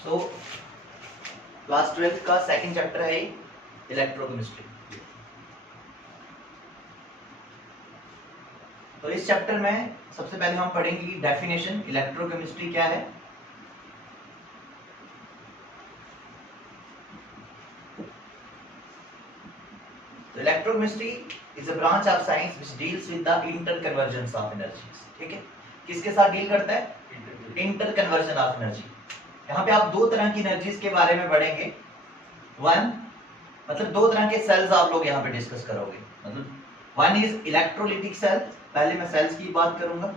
So class 12 का second chapter है electrochemistry. तो इस चैप्टर में सबसे पहले हम पढ़ेंगे कि डेफिनेशन इलेक्ट्रोकेमिस्ट्री क्या है। तो electrochemistry is a branch of science which deals with the interconversions of energies. ठीक है, किसके साथ डील करता है? Interconversion of energy. यहाँ पे आप दो तरह की एनर्जीज के बारे में पढ़ेंगे। वन मतलब दो तरह के सेल्स आप लोग यहाँ पे डिस्कस करोगे। मतलब वन इज इलेक्ट्रोलिटिक सेल, पहले मैं सेल्स की बात करूंगा।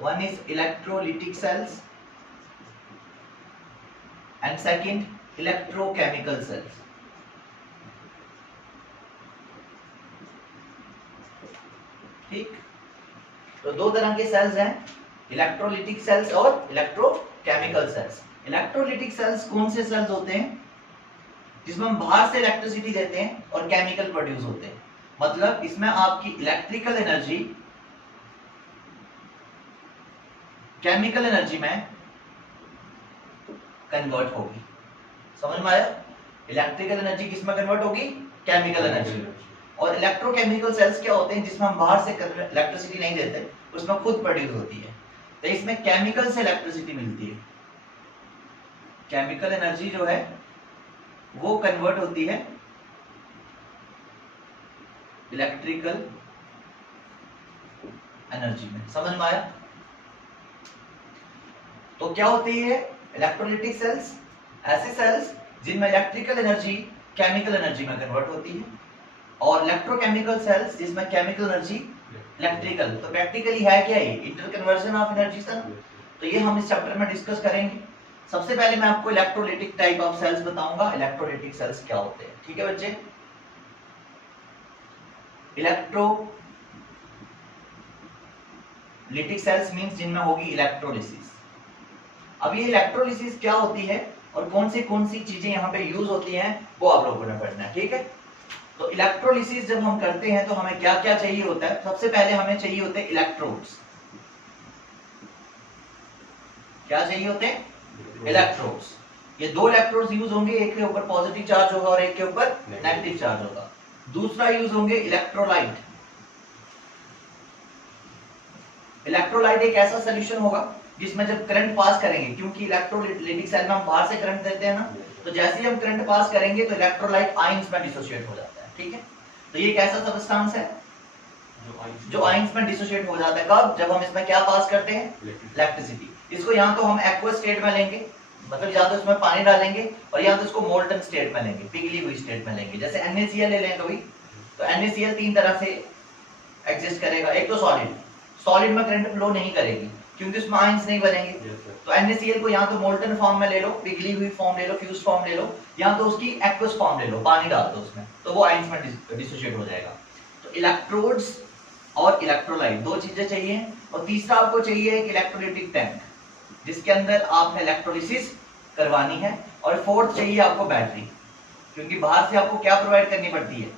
One is electrolytic cells and second electrochemical cells. ठीक, तो दो तरह के सेल्स हैं, इलेक्ट्रोलिटिक सेल्स और इलेक्ट्रोकेमिकल सेल्स। इलेक्ट्रोलिटिक सेल्स कौन से सेल्स होते हैं? जिसमें हम बाहर से इलेक्ट्रिसिटी देते हैं और केमिकल प्रोड्यूस होते हैं। मतलब इसमें आपकी इलेक्ट्रिकल एनर्जी केमिकल एनर्जी में कन्वर्ट होगी। समझ में आया? इलेक्ट्रिकल एनर्जी किसमें कन्वर्ट होगी? Chemical energy. और इलेक्ट्रोकेमिकल सेल्स क्या होते हैं? जिसमें हम बाहर से इलेक्ट्रिसिटी नहीं देते, उसमें खुद प्रोड्यूस होती है। तो इसमें केमिकल से इलेक्ट्रिसिटी मिलती है। केमिकल एनर्जी जो है वो कन्वर्ट होती है इलेक्ट्रिकल एनर्जी में। समझ में आया? तो क्या होती है इलेक्ट्रोलिटिक सेल्स? ऐसे सेल्स जिनमें इलेक्ट्रिकल एनर्जी केमिकल एनर्जी में कन्वर्ट होती है, और इलेक्ट्रोकेमिकल सेल्स जिसमें केमिकल एनर्जी इलेक्ट्रिकल। तो प्रैक्टिकली है क्या ये? Interconversion of energy sir. तो ये हम इस चैप्टर में डिस्कस करेंगे। सबसे पहले मैं आपको इलेक्ट्रोलिटिक टाइप ऑफ सेल्स बताऊंगा, इलेक्ट्रोलिटिक सेल्स क्या होते हैं। ठीक है बच्चे? इलेक्ट्रोलिटिक सेल्स मींस जिनमें होगी इलेक्ट्रोलिसिस। अब ये इलेक्ट्रोलिसिस क्या होती है और कौन सी चीजें यहाँ पे यूज होती हैं वो आप लोगों ने पढ़ना है। ठीक है, तो इलेक्ट्रोलिसिस जब हम करते हैं तो हमें क्या क्या चाहिए होता है? सबसे पहले हमें चाहिए होते हैं इलेक्ट्रोड्स। क्या चाहिए होते हैं? इलेक्ट्रोड्स। ये दो इलेक्ट्रोड्स यूज होंगे, एक के ऊपर पॉजिटिव चार्ज होगा और एक के ऊपर नेगेटिव चार्ज होगा। दूसरा यूज होंगे इलेक्ट्रोलाइट। इलेक्ट्रोलाइट एक ऐसा सोल्यूशन होगा जिसमें जब करंट पास करेंगे, क्योंकि इलेक्ट्रोलिटिक सेल में हम बाहर से करंट देते हैं ना, तो जैसे ही हम करंट पास करेंगे तो इलेक्ट्रोलाइट आयंस में डिसोसिएट हो जाता है। ठीक है, तो ये एक ऐसा सब्सटेंस है जो आयंस में डिसोसिएट हो जाता है। कब? जब हम इसमें क्या पास करते हैं? इलेक्ट्रिसिटी। इसको या तो हम एक्वस स्टेट में लेंगे, मतलब या तो इसमें पानी डालेंगे, और या तो इसको मोल्टन स्टेट में लेंगे, पिघली हुई स्टेट में लेंगे। जैसे NaCl ले लें कभी, तो NaCl तीन तरह से एग्जिस्ट करेगा। एक तो सॉलिड में करंट फ्लो नहीं करेगी क्योंकि उसमें आयंस नहीं बनेंगे। तो NaCl को या तो मोल्टन फॉर्म में ले लो, पिघली हुई फॉर्म ले लो, फ्यूज फॉर्म ले लो, या तो उसकी एक्वस फॉर्म ले लो, पानी डाल दो उसमें, तो वो आयंस में डिसोसिएट हो जाएगा। तो इलेक्ट्रोड्स और इलेक्ट्रोलाइट दो चीजें चाहिए। और तीसरा आपको चाहिए एक इलेक्ट्रोलिटिक टैंक जिसके अंदर आपने इलेक्ट्रोलिसिस करवानी है। और फोर्थ चाहिए आपको बैटरी, क्योंकि बाहर से आपको क्या प्रोवाइड करनी पड़ती है?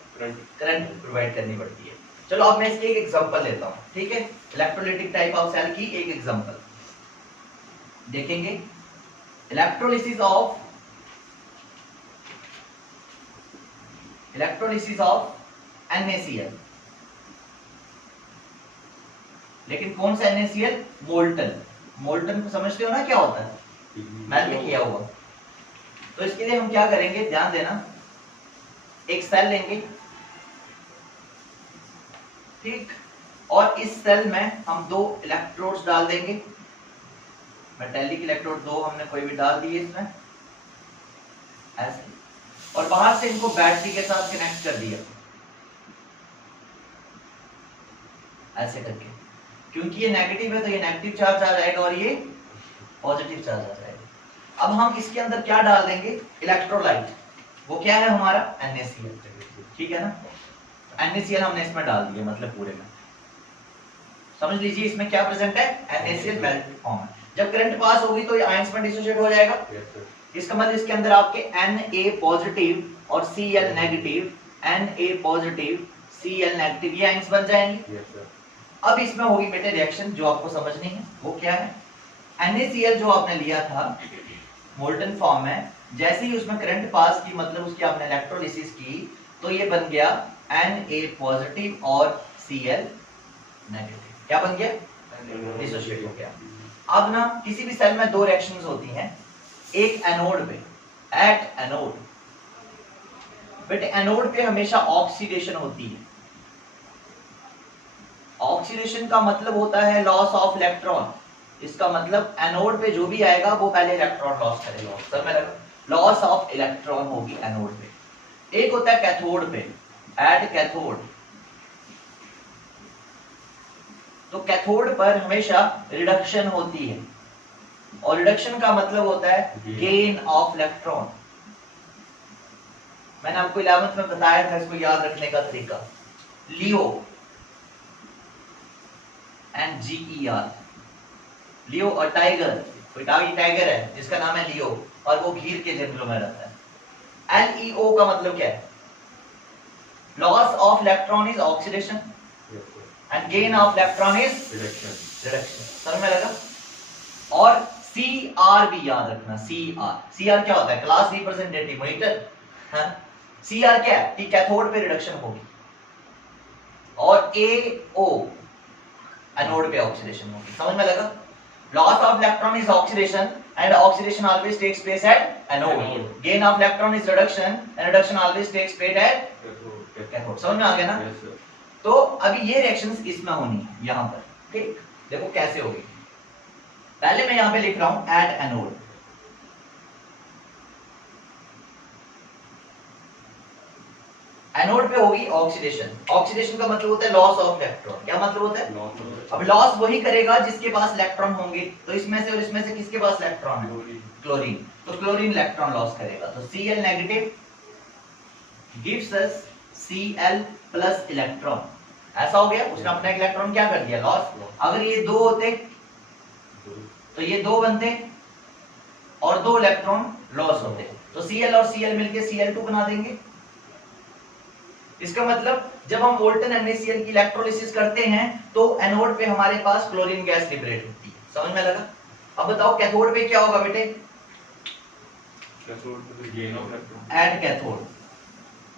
करंट प्रोवाइड करनी पड़ती है। चलो अब मैं इसकी एक एग्जांपल लेता हूं। ठीक है, इलेक्ट्रोलिटिक टाइप ऑफ सेल की एक एग्जांपल देखेंगे। Electrolysis of NaCl। लेकिन कौन सा NaCl? मोल्टन को समझते हो ना क्या होता है? मैंने किया हुआ। तो इसके लिए हम क्या करेंगे, ध्यान देना। एक सेल लेंगे, ठीक, और इस सेल में हम दो इलेक्ट्रोड्स डाल देंगे। मेटेलिक इलेक्ट्रोड दो हमने कोई भी डाल दिए इसमें ऐसे, और बाहर से इनको बैटरी के साथ कनेक्ट कर दिया ऐसे करके। क्योंकि ये नेगेटिव है तो ये नेगेटिव चार्ज आ जाएगा और ये पॉजिटिव चार्ज आ जाएगा। अब हम इसके अंदर क्या डाल देंगे? इलेक्ट्रोलाइट। वो क्या है हमारा? NaCl। ठीक है ना, NaCl हमने इसमें डाल दिया, मतलब पूरे में। समझ लीजिए इसमें क्या प्रेजेंट है? NaCl मेल्ट फॉर्म है। जब करंट पास होगी तो ये आयंस में डिसोसिएट हो जाएगा। इसका मतलब इसके अंदर आपके Na पॉजिटिव और Cl negative, Na positive Cl negative, ये आयंस बन जाएंगे। अब इसमें होगी बेटे रिएक्शन जो आपको समझनी है। वो क्या है? NaCl जो आपने लिया था मोल्टन फॉर्म में, जैसे ही उसमें करंट पास की, मतलब उसकी आपने इलेक्ट्रोलिसिस की, तो ये बन गया Na पॉजिटिव और Cl नेगेटिव। क्या बन गया? डिसोसिएट हो गया। अब ना किसी भी सेल में दो रिएक्शंस होती हैं, एक एनोड पे, एट एनोड, बट एनोड पे हमेशा ऑक्सीडेशन होती है। ऑक्सीडेशन का मतलब होता है लॉस ऑफ इलेक्ट्रॉन। इसका मतलब एनोड पे जो भी आएगा वो पहले इलेक्ट्रॉन लॉस करेगा। सर मैं लॉस ऑफ इलेक्ट्रॉन होगी एनोड पे। एक होता है कैथोड पे, एट कैथोड। तो कैथोड पर हमेशा रिडक्शन होती है, और रिडक्शन का मतलब होता है गेन ऑफ इलेक्ट्रॉन। मैंने आपको 11th में बताया था इसको याद रखने का तरीका, लियो एंड GER। लियो और टाइगर, कोई टाइगर है जिसका नाम है लियो और वो घीर के जंगलों में रहता है। LEO का मतलब क्या है? Loss of electron is oxidation and gain of electron is reduction. समझ में लगा? और CR भी याद रखना, CR क्या होता है? क्लास रिप्रेजेंटेटिव मॉनिटर है। CR क्या है? कि कैथोड पे रिडक्शन होगी, और AO एनोड पे ऑक्सीडेशन होगी। समझ में लगा? Loss of electron is oxidation and oxidation always takes place at anode. Gain of electron is reduction and reduction always takes place at cathode. समझ में आ गया ना? तो अभी ये रिएक्शंस इसमें होनी है यहां पर। ठीक, देखो कैसे होगी। पहले मैं यहां पे लिख रहा हूं एट एनोड। एनोड पे होगी ऑक्सीडेशन। ऑक्सीडेशन का मतलब होता है लॉस ऑफ इलेक्ट्रॉन। क्या मतलब होता है? अब लॉस वही करेगा जिसके पास इलेक्ट्रॉन होंगे। तो इसमें से और इसमें से किसके पास इलेक्ट्रॉन है? क्लोरीन। तो क्लोरीन इलेक्ट्रॉन लॉस करेगा। तो Cl negative gives us Cl plus electron. ऐसा हो गया, उसने अपना इलेक्ट्रॉन क्या कर दिया? लॉस। अगर ये दो होते तो ये दो बनते और दो इलेक्ट्रॉन लॉस होते, तो Cl और Cl मिलके Cl2 बना देंगे। इसका मतलब जब हम मोल्टन NaCl की इलेक्ट्रोलिसिस करते हैं तो एनोड पे हमारे पास क्लोरीन गैस लिबरेट होती है। समझ में लगा? अब बताओ कैथोड पे क्या होगा बेटे? At cathode.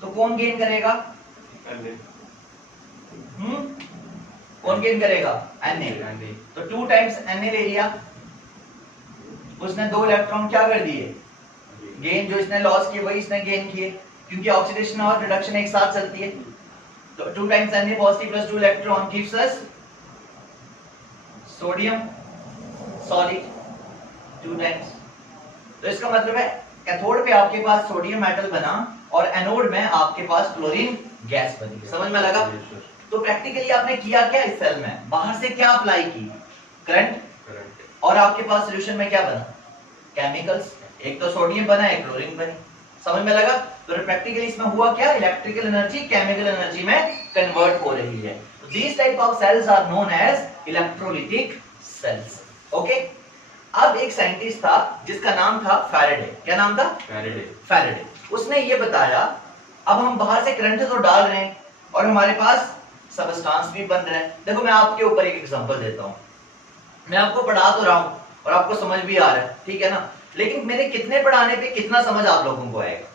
तो कौन गेन करेगा? कौन गेन करेगा? Na। तो 2 टाइम्स Na ले लिया, उसने दो इलेक्ट्रॉन क्या कर दिए? गेन। जो इसने लॉस किए वही इसने गेन किए, क्योंकि ऑक्सीडेशन और रिडक्शन एक साथ चलती है। तो 2 times Na positive plus 2 electron gives us sodium solid 2 times. तो इसका मतलब है कैथोड पे आपके पास सोडियम मेटल बना और एनोड में आपके पास क्लोरीन गैस बनी। समझ में लगा? तो प्रैक्टिकली आपने किया क्या इस सेल में? बाहर से क्या अप्लाई की? करंट। और आपके पास सॉल्यूशन में क्या बना? केमिकल्स। एक तो सोडियम बना, एक क्लोरीन बनी। समझ में लगा? तो प्रैक्टिकली इसमें हुआ क्या? इलेक्ट्रिकल एनर्जी केमिकल एनर्जी में कन्वर्ट हो रही है। These type of cells are known as electrolytic cells. Okay? अब एक साइंटिस्ट था जिसका नाम था फैराडे। क्या नाम था? फैराडे। उसने ये बताया, अब हम बाहर से करंट तो डाल रहे हैं और हमारे पास सबस्टेंस भी बन रहा है। देखो मैं आपके ऊपर एक एग्जांपल देता हूँ। मैं आपको पढ़ा तो रहा हूँ और आपको समझ भी आ रहा है, ठीक है ना? लेकिन मेरे कितने पढ़ाने पे कितना समझ आप लोगों को आएगा?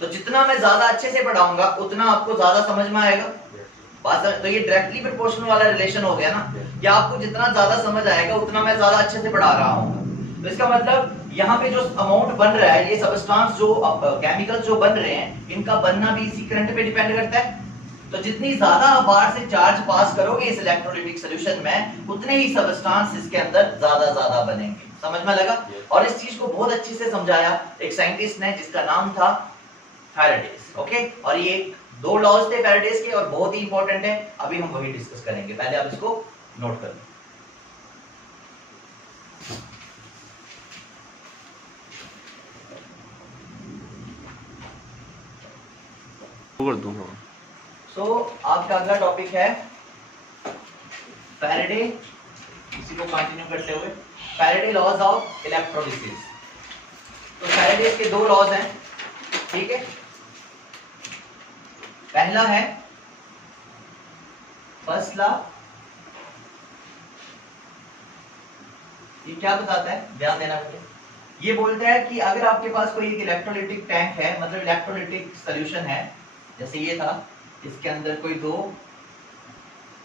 तो जितना मैं ज्यादा अच्छे से पढ़ाऊंगा उतना आपको ज्यादा समझ में आएगा। बात तो ये डायरेक्टली प्रोपोर्शनल वाला रिलेशन हो गया ना, कि आपको जितना ज्यादा समझ आएगा उतना मैं ज्यादा अच्छे से पढ़ा रहा हूँ। तो इसका मतलब यहाँ पे जो अमाउंट बन रहा है, ये सबस्टेंस जो केमिकल्स जो बन रहे हैं, इनका बनना भी इसी करंट पे डिपेंड करता है। तो जितनी ज्यादा आप बाहर से चार्ज पास करोगे इस इलेक्ट्रोलाइटिक सॉल्यूशन में, उतने ही सबस्टेंस इसके अंदर ज्यादा बनेंगे। समझ में लगा? और इस चीज को बहुत अच्छे से समझाया एक साइंटिस्ट ने जिसका नाम था फैराडेस। ओके? और ये 2 लॉज थे फैराडेस के और बहुत ही इंपॉर्टेंट है। अभी हम वही डिस्कस करेंगे। पहले आप इसको नोट कर लो। सो आपका अगला टॉपिक है फैराडे। इसी को कंटिन्यू करते हुए फैराडे लॉज ऑफ इलेक्ट्रोलिसिस। तो फैराडेस के 2 लॉज हैं, ठीक है? पहला है फर्स्ट लॉ। ये क्या बताता है? ध्यान देना मुझे। ये बोलता है कि अगर आपके पास कोई एक इलेक्ट्रोलाइटिक टैंक है, मतलब इलेक्ट्रोलाइटिक सॉल्यूशन है, जैसे ये था, इसके अंदर कोई 2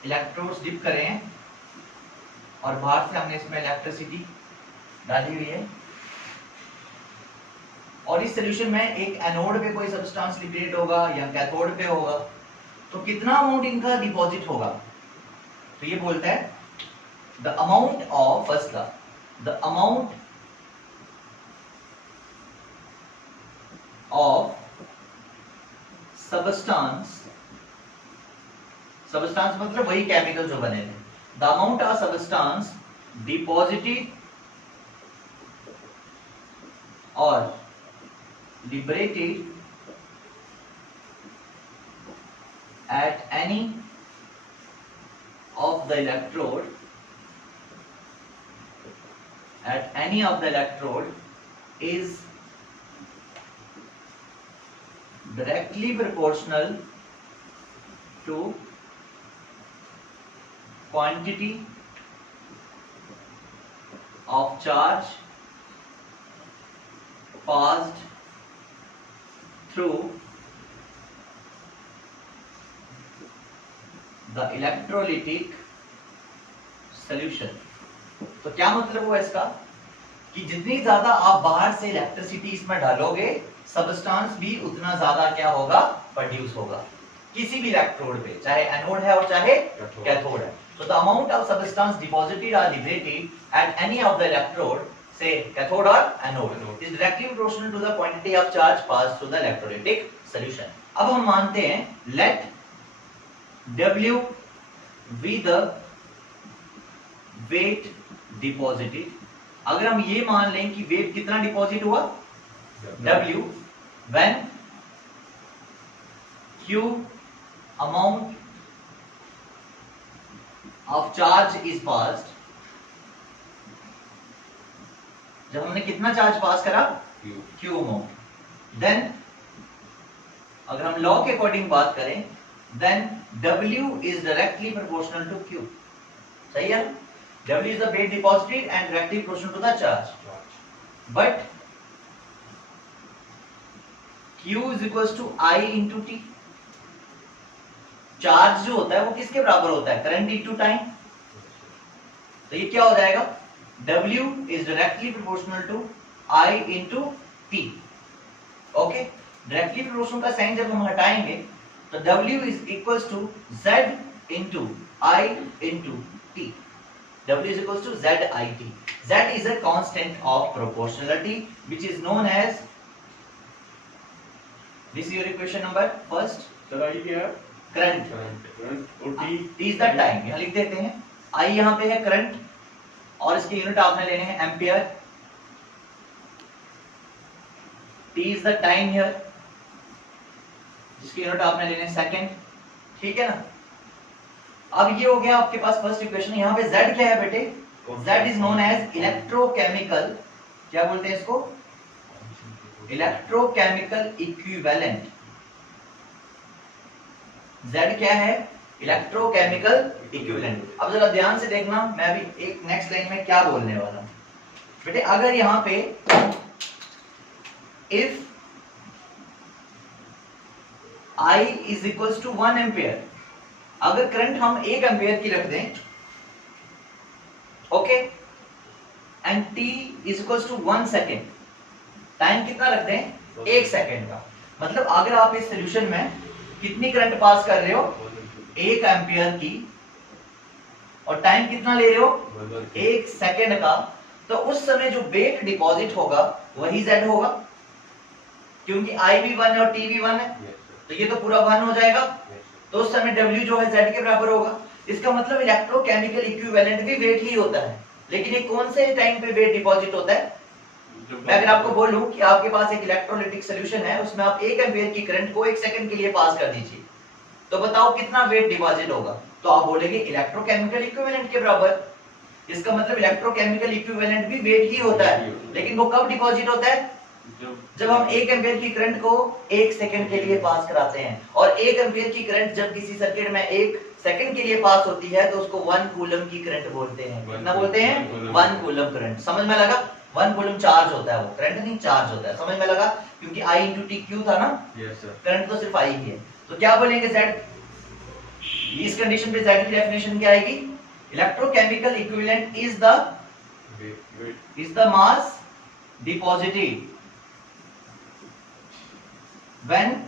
इलेक्ट्रोड्स डिप करें और बाहर से हमने इसमें इलेक्ट्रिसिटी डाली हुई है, और इस सॉल्यूशन में एक एनोड पे कोई सब्सटेंस लिबरेट होगा या कैथोड पे होगा, तो कितना अमाउंट इनका डिपॉजिट होगा? तो ये बोलता है द अमाउंट ऑफ, फर्स्ट का द अमाउंट ऑफ सबस्टेंस मतलब वही केमिकल जो बने थे, the amount of substance deposited और liberated at any of the electrode is directly proportional to quantity of charge passed through the electrolytic solution। तो क्या मतलब हुआ इसका कि जितनी ज्यादा आप बाहर से इलेक्ट्रिसिटी इसमें डालोगे, सबस्टेंस भी उतना ज्यादा क्या होगा, प्रोड्यूस होगा किसी भी इलेक्ट्रोड पे, चाहे एनोड है और चाहे कैथोड है। तो the amount of substance deposited और liberated at any of the electrode, say cathode or anode, is directly proportional to the quantity of charge passed through the electrolytic solution। अब हम मानते हैं let W be the weight deposited। अगर हम ये मान लें कि वेट कितना डिपॉजिट हुआ, W, when Q amount of charge is passed, जब हमने कितना चार्ज पास करा, Q अमाउंट, देन अगर हम लॉ के अकॉर्डिंग बात करें, then W is directly proportional to Q। सही है, W is the weight deposited and directly proportional to the charge, but Q is equals to I into T। Charge जो होता है वो किसके बराबर होता है, करंट इनटू टाइम। तो ये क्या हो जाएगा, W is directly proportional to I into T। Okay, directly proportional का साइन जब हम हटाएंगे तो W is equals to Z into I into T। W is equals to ZIT। Z is a constant of proportionality which is known as, this is your equation number first। Sir I क्या है? Current, और T is the time, यहाँ लिख देते हैं। I यहाँ पे है करंट और इसके यूनिट आपने लेने हैं ampere. T is the time here, जिसके यूनिट आपने लेने सेकंड। ठीक है ना, अब ये हो गया आपके पास फर्स्ट इक्वेशन। यहाँ पे Z क्या है बेटे, Z is known as electrochemical, क्या बोलते हैं इसको, इलेक्ट्रोकेमिकल इक्विवेलेंट। Z क्या है, इलेक्ट्रोकेमिकल इक्विवेलेंट। अब जरा ध्यान से देखना, मैं अभी एक नेक्स्ट लाइन में क्या बोलने वाला हूं बेटे। अगर यहां पे if I is equals to 1 ampere, अगर करंट हम 1 एम्पियर की रख दें, okay, and T is equals to 1 second, time कितना रख दें, 1 सेकेंड का। मतलब अगर आप इस सॉल्यूशन में कितनी करंट पास कर रहे हो, 1 एम्पियर की, और टाइम कितना ले रहे हो, 1 सेकेंड का, तो उस समय जो वेट डिपॉजिट होगा वही Z होगा, क्योंकि I भी 1 है और T भी 1 है, तो ये तो पूरा 1 हो जाएगा। तो उस समय W जो है Z के बराबर होगा। इसका मतलब इलेक्ट्रोकेमिकल इक्विवेलेंट भी वेट ही होता है, लेकिन ये कौन से टाइम पे वेट डिपॉजिट होता है। मैं अगर आपको बोलूं कि आपके पास एक इलेक्ट्रोलाइटिक सॉल्यूशन है, उसमें आप 1 एम्पियर की करंट को 1 सेकंड के लिए पास कर दीजिए, तो बताओ कितना वेट डिपॉजिट होगा। तो आप बोलेंगे इलेक्ट्रोकेमिकल इक्विवेलेंट के बराबर। इसका मतलब इलेक्ट्रोकेमिकल इक्विवेलेंट भी वेट ही होता है, लेकिन वो कब डिपॉजिट होता है, जब हम 1 एम्पियर की करंट को 1 सेकंड के लिए पास कराते हैं। और 1 एम्पियर की करंट जब किसी सर्किट में 1 सेकंड के लिए पास होती है तो उसको 1 कूलम की करंट बोलते हैं। कितना बोलते हैं, 1 कूलम करंट। समझ में लगा। 1 कूलम चार्ज होता है, वो करंट नहीं चार्ज होता है। समझ में लगा? क्योंकि I इंटू टी क्यू था ना, यस सर। करंट तो सिर्फ I ही है। तो क्या बोलेंगे Z, इस कंडीशन पे Z की डेफिनेशन क्या आएगी? Electrochemical equivalent is the mass deposited when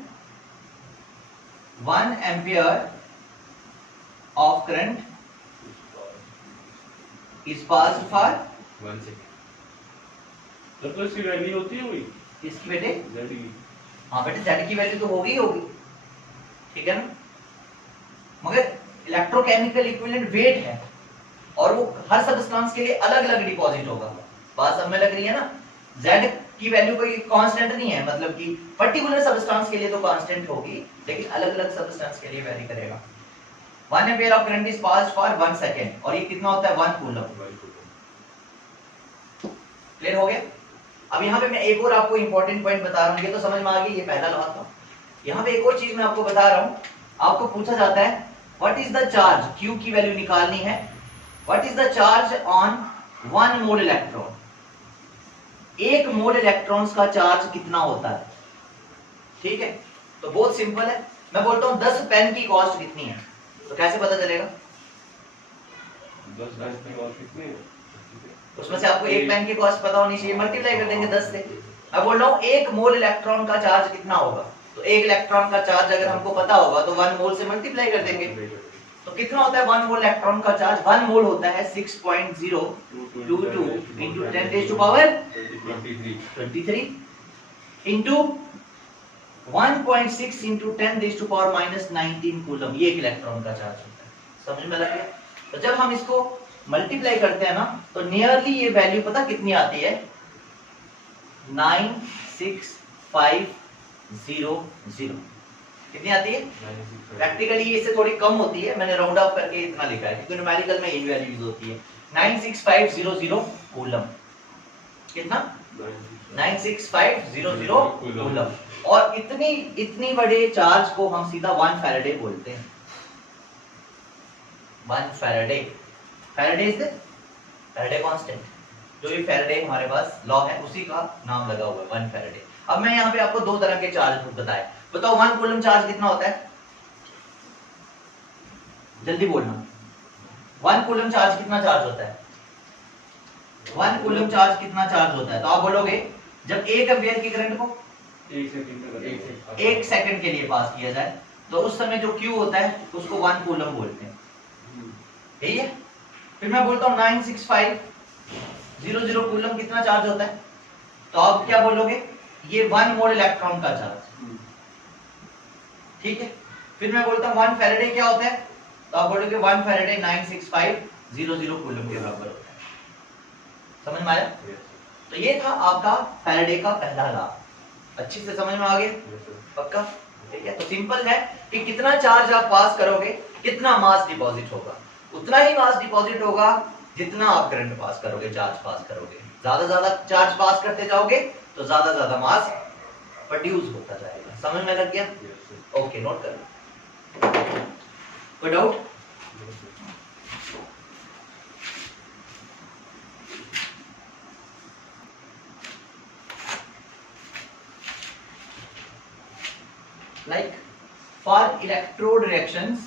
1 ampere of current is passed for 1 second. तो इसकी वैल्यू होती है वही इसकी बेटे, Z की। हाँ बेटे Z की वैल्यू तो होगी होगी, ठीक है ना, मगर इलेक्ट्रोकेमिकल इक्विवेलेंट वेट है और वो हर सब्सटेंस के लिए अलग अलग डिपॉजिट होगा। बात समझ में लग रही है ना? Z की वैल्यू कोई कांस्टेंट नहीं है, मतलब कि पर्टिकुलर सब्सटेंस के लिए तो कांस्टेंट होगी, लेकिन अलग अलग सब्सटेंस के लिए वेरी करेगा। 1 ampere of current is passed for 1 second, और ये कितना होता है? 1 कूलम। क्लियर हो गया? अब यहाँ पे मैं एक और आपको इंपॉर्टेंट पॉइंट बता रहा हूँ, ये तो समझ में आ गई, ये पहला लॉ था। यहाँ पे एक और चीज मैं आपको बता रहा हूँ, आपको पूछा जाता है what is the charge, Q की वैल्यू निकालनी है, what is the charge on 1 mole electron. 1 mole electrons का चार्ज कितना होता है? ठीक है, तो बहुत सिंपल है, मैं बोलता हूँ 10 पेन की कॉस्ट कितनी है, तो कैसे पता चलेगा? 10 पेन की कॉस्ट कितनी है? उसमें से आपको 1 पेन की कॉस्ट पता होनी चाहिए, मल्टीप्लाई कर देंगे 10 से। मैं बोल रहा हूँ 1 मोल इलेक्ट्रॉन का चार्ज कितना होगा, तो 1 इलेक्ट्रॉन का चार्ज अगर हमको पता होगा तो 1 मोल से मल्टीप्लाई कर देंगे। तो कितना होता है 1 मोल इलेक्ट्रॉन का चार्ज? 1 मोल होता है 6.022 into 10 raised to power 23 into 1.6 into 10 raised to power minus 19 coulomb, ये 1 इलेक्ट्रॉन का चार्ज होता है। समझ में लग गया? तो जब हम इसको मल्टीप्लाई करते हैं ना, तो नियरली ये वैल्यू पता कितनी आती है? 96500। कितनी आती है? प्रैक्टिकली ये इससे थोड़ी कम होती है, मैंने राउंड ऑफ करके इतना लिखा है क्योंकि न्यूमेरिकल में यही वैल्यू यूज होती है। 96500 कूलम। कितना? 96500 कूलम। और इतनी बड़े चार्ज को हम सीधा 1 फैराडे बोलते हैं। 1 Faraday, Faraday is the Faraday constant, जो ये फैराडे हमारे पास लॉ है उसी का नाम लगा हुआ है 1 फैराडे। अब मैं यहाँ पे आपको 2 तरह के चार्ज बताए, बताओ 1 कूलम चार्ज कितना होता है? जल्दी बोलना, 1 कूलम चार्ज कितना चार्ज होता है? 1 कूलम चार्ज कितना चार्ज होता है? तो आप बोलोगे जब 1 एम्पियर की करंट को 1 सेकंड के लिए पास किया जाए तो उस समय जो Q होता है उसको 1 कूलम बोलते हैं, यही है। फिर मैं बोलता हूँ 96500 कूलम कितना चार्ज होता है, तो आप क्या बोलोगे? ये 1 मोल इलेक्ट्रॉन का चार्ज, ठीक है। फिर मैं बोलता हूँ 1 फैराडे क्या होता है, तो आप बोलोगे 1 फैराडे 96500 कूलम के बराबर होता है। समझ में आया? तो ये था आपका फैराडे का पहला लॉ, अच्छी से समझ में आ गया? पक्का? ठीक है, तो सिंपल है कि कितना चार्ज आप पास करोगे कितना मास डिपॉजिट होगा, उतना ही मास डिपॉजिट होगा जितना आप करंट पास करोगे, चार्ज पास करोगे। ज्यादा चार्ज पास करते जाओगे तो ज्यादा मास प्रोड्यूस होता जाएगा। समझ में लग गया? ओके, नोट कर लो। कोई doubt? Like for electrode reactions,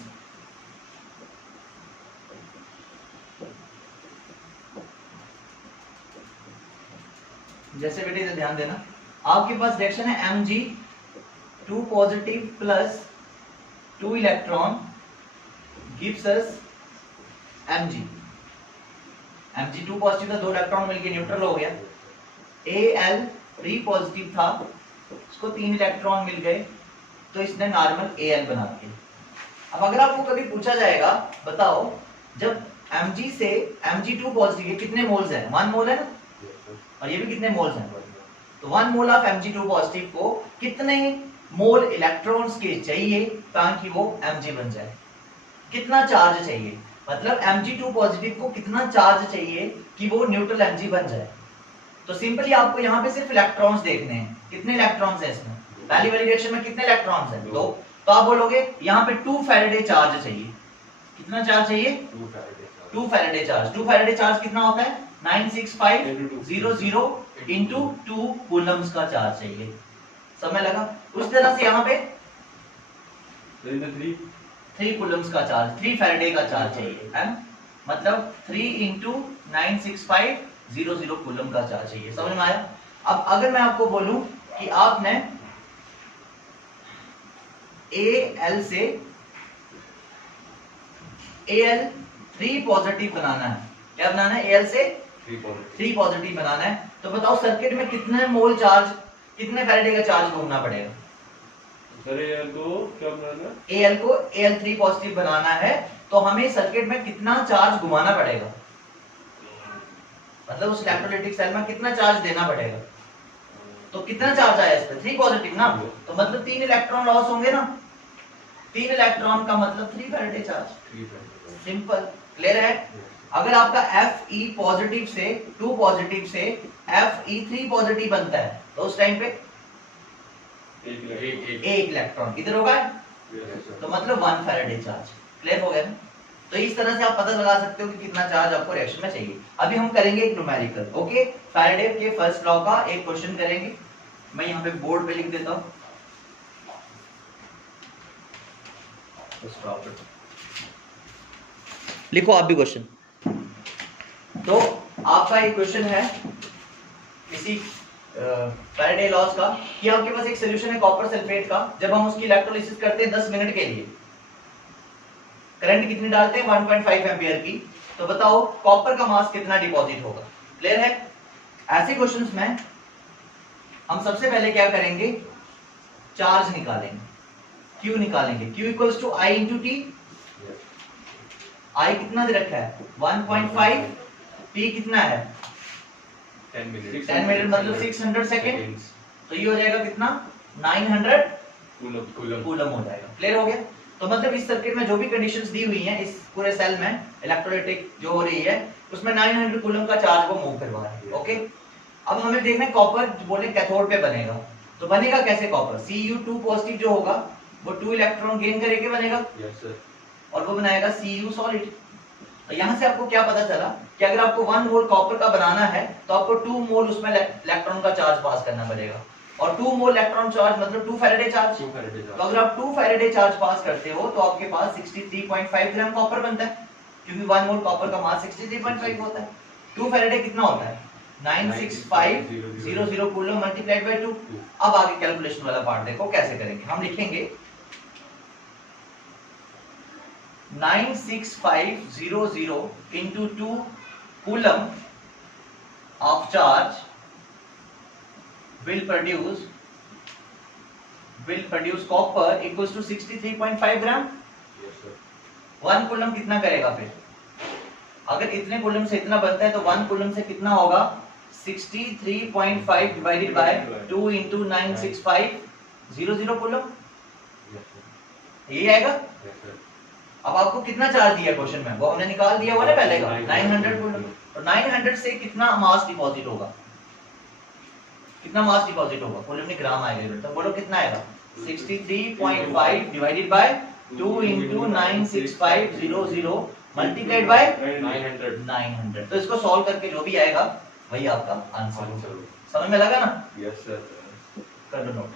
जैसे बेटे ध्यान देना, आपके पास रिएक्शन है Mg2 positive plus 2 electron gives us Mg। Mg2 positive था, 2 इलेक्ट्रॉन मिलके न्यूट्रल हो गया। Al3 पॉजिटिव था, उसको 3 इलेक्ट्रॉन मिल गए, तो इसने नॉर्मल Al बना दिया। अब अगर आपको कभी पूछा जाएगा बताओ जब Mg से Mg2 पॉजिटिव है कितने मोल्स हैं? 1 मोल है ना, और ये भी कितने मोल्स हैं? तो 1 मोल ऑफ Mg2 पॉजिटिव को कितने मोल इलेक्ट्रॉन्स के चाहिए ताकि वो Mg बन जाए? कितना चार्ज चाहिए, मतलब Mg2 पॉजिटिव को कितना चार्ज चाहिए कि वो न्यूट्रल Mg बन जाए? तो सिंपली आपको यहाँ पे सिर्फ इलेक्ट्रॉन्स देखने हैं, कितने इलेक्ट्रॉन्स हैं इसमें? पहली वाली रिएक्शन में कितने इलेक्ट्रॉन्स हैं? 2। तो आप बोलोगे यहाँ पे 2 फैराडे चार्ज चाहिए। कितना चार्ज चाहिए? 2 फैराडे चार्ज। 2 फैराडे चार्ज कितना होता है? 96500 इंटू 2 कूलम्स का चार्ज चाहिए। समय लगा। उस तरह से यहाँ पे 3 कूलम्स का चार्ज, 3 फैराडे का चार्ज चाहिए, है ना? मतलब 3 इंटू 96500 कूलम का चार्ज चाहिए। समझ में आया? अब अगर मैं आपको बोलूं कि आपने Al से Al3 पॉजिटिव बनाना है। क्या बनाना है? Al से 3 पॉजिटिव बनाना है। तो बताओ सर्किट में कितने मोल चार्ज, कितने फैराडे का चार्ज घूमना पड़ेगा? सर Al को क्या बनाना है? Al को Al3 पॉजिटिव बनाना है तो हमें सर्किट में कितना चार्ज घुमाना पड़ेगा? मतलब उस इलेक्ट्रोलाइटिक सेल में कितना चार्ज देना पड़ेगा? तो कितना चार्ज आया इस पे? 3 पॉजिटिव ना, तो मतलब 3 इलेक्ट्रॉन लॉस होंगे ना। 3 इलेक्ट्रॉन का मतलब 3 फैराडे चार्ज। सिंपल, क्लियर है? अगर आपका Fe पॉजिटिव से 2 पॉजिटिव से Fe3 पॉजिटिव बनता है तो उस टाइम पे एक इलेक्ट्रॉन इधर होगा, तो मतलब 1 फैराडे चार्ज। क्लियर हो गया ना? तो इस तरह से आप पता लगा सकते हो कि कितना चार्ज आपको रिएक्शन में चाहिए। अभी हम करेंगे एक न्यूमेरिकल। ओके, फैराडे के फर्स्ट लॉ का एक क्वेश्चन करेंगे। मैं यहाँ पे बोर्ड पे लिख देता हूँ। लिखो आप भी क्वेश्चन। तो आपका एक क्वेश्चन है किसी फैराडे लॉस का कि आपके पास एक सोल्यूशन है कॉपर सल्फेट का। जब हम उसकी इलेक्ट्रोलिसिस करते हैं 10 मिनट के लिए, करंट कितनी डालते हैं? 1.5 एम्पियर की। तो बताओ कॉपर का मास कितना डिपॉजिट होगा? क्लियर है? ऐसे क्वेश्चंस में हम सबसे पहले क्या करेंगे? चार्ज निकालेंगे, Q निकालेंगे। Q equals to I into T. I कितना दे रखा है? 1.5। T कितना है? 10 मिनट मतलब 600 सेकेंड। तो ये हो जाएगा कितना? 900 कूलम हो जाएगा। क्लियर हो गया? तो मतलब इस सर्किट में जो भी कंडीशंस दी हुई हैं इस पूरे सेल में इलेक्ट्रोलाइटिक जो हो रही है उसमें 900 कूलम का चार्ज वो मूव करवा रहा है। ओके, अब हमें देखना है कॉपर बोले कैथोड पे बनेगा। तो बनेगा कैसे कॉपर? Cu2 पॉजिटिव जो होगा वो 2 इलेक्ट्रॉन गेन करके बनेगा। Yes sir. और वो बनाएगा Cu सॉलिड। तो यहाँ से आपको क्या पता चला कि अगर आपको 1 मोल कॉपर का बनाना है तो आपको 2 मोल उसमें इलेक्ट्रॉन का चार्ज पास करना पड़ेगा। और 2 मोल इलेक्ट्रॉन चार्ज मतलब 2 फैराडे चार्ज। तो अगर आप 2 फैराडे चार्ज पास करते हो तो आपके पास 63.5 ग्राम कॉपर बनता है, क्योंकि 1 मोल कॉपर का मास 63.5 होता है। 2 फैराडे कितना होता है? 96500 कूलम मल्टीप्लाइड बाय 2। अब आगे कैलकुलेशन वाला पार्ट देखो कैसे करेंगे। हम लिखेंगे 96500 into 2 coulomb of charge will produce copper equals to 63.5 gram. yes sir। 1 coulomb कितना करेगा फिर? अगर इतने कूलम से इतना बनता है तो 1 कूलम से कितना होगा? 63.5 डिवाइडेड बाय 2 into 96500 कूलम। यही आएगा। yes sir। अब आपको कितना चार्ज दिया क्वेश्चन में वो हमने निकाल दिया हुआ ना पहले का 900 कूलम। तो 900 से कितना मास डिपॉजिट होगा? कितना मास डिपॉजिट होगा? कूलम में ग्राम आएगा तो बोलो कितना आएगा? 63.5 divided by 2 into 96500 multiplied by 900। तो इसको सॉल्व करके जो भी आएगा वही आपका आंसर होगा। समझ में लगा ना? Yes sir. कर दो नोट।